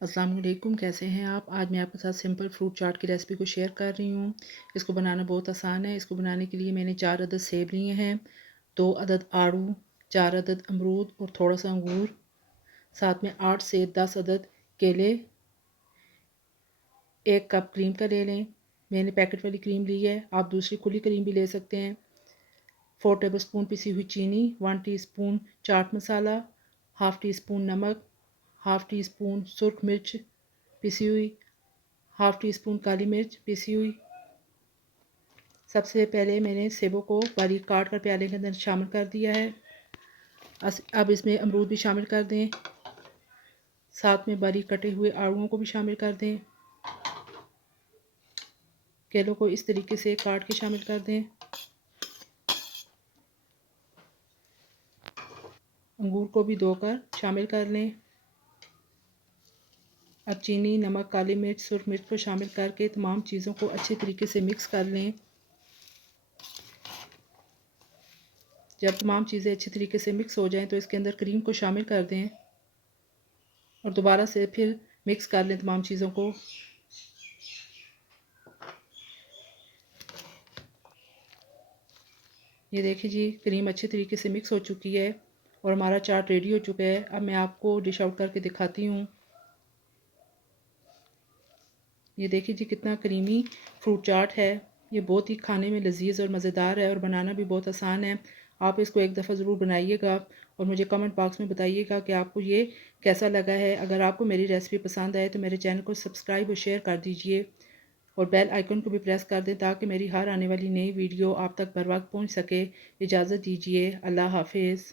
अस्सलाम वालेकुम, कैसे हैं आप। आज मैं आपके साथ सिंपल फ्रूट चाट की रेसिपी को शेयर कर रही हूँ। इसको बनाना बहुत आसान है। इसको बनाने के लिए मैंने 4 अदद सेब लिए हैं, 2 अदद आड़ू, 4 अदद अमरूद और थोड़ा सा अंगूर, साथ में 8 से 10 अदद केले। 1 कप क्रीम का ले लें। मैंने पैकेट वाली क्रीम ली है, आप दूसरी खुली क्रीम भी ले सकते हैं। 4 टेबल स्पून पिसी हुई चीनी, 1 teaspoon chaat masala, half tea spoon नमक, हाफ़ टी स्पून सुरख मिर्च पिसी हुई, हाफ़ टी स्पून काली मिर्च पिसी हुई। सबसे पहले मैंने सेबों को बारीक काट कर प्याले के अंदर शामिल कर दिया है। अब इसमें अमरूद भी शामिल कर दें, साथ में बारीक कटे हुए आड़ूओं को भी शामिल कर दें। केलों को इस तरीके से काट के शामिल कर दें। अंगूर को भी धोकर शामिल कर लें। अब चीनी, नमक, काली मिर्च, सुरख मिर्च को शामिल करके तमाम चीज़ों को अच्छे तरीके से मिक्स कर लें। जब तमाम चीज़ें अच्छे तरीके से मिक्स हो जाएं तो इसके अंदर क्रीम को शामिल कर दें और दोबारा से फिर मिक्स कर लें तमाम चीज़ों को। ये देखिए जी, क्रीम अच्छे तरीके से मिक्स हो चुकी है और हमारा चाट रेडी हो चुका है। अब मैं आपको डिश आउट करके दिखाती हूँ। ये देखिए जी, कितना क्रीमी फ्रूट चाट है। ये बहुत ही खाने में लजीज और मज़ेदार है और बनाना भी बहुत आसान है। आप इसको एक दफ़ा ज़रूर बनाइएगा और मुझे कमेंट बॉक्स में बताइएगा कि आपको ये कैसा लगा है। अगर आपको मेरी रेसिपी पसंद आए तो मेरे चैनल को सब्सक्राइब और शेयर कर दीजिए और बेल आइकन को भी प्रेस कर दें ताकि मेरी हर आने वाली नई वीडियो आप तक बर वक्त पहुँच सके। इजाज़त दीजिए। अल्लाह हाफिज़।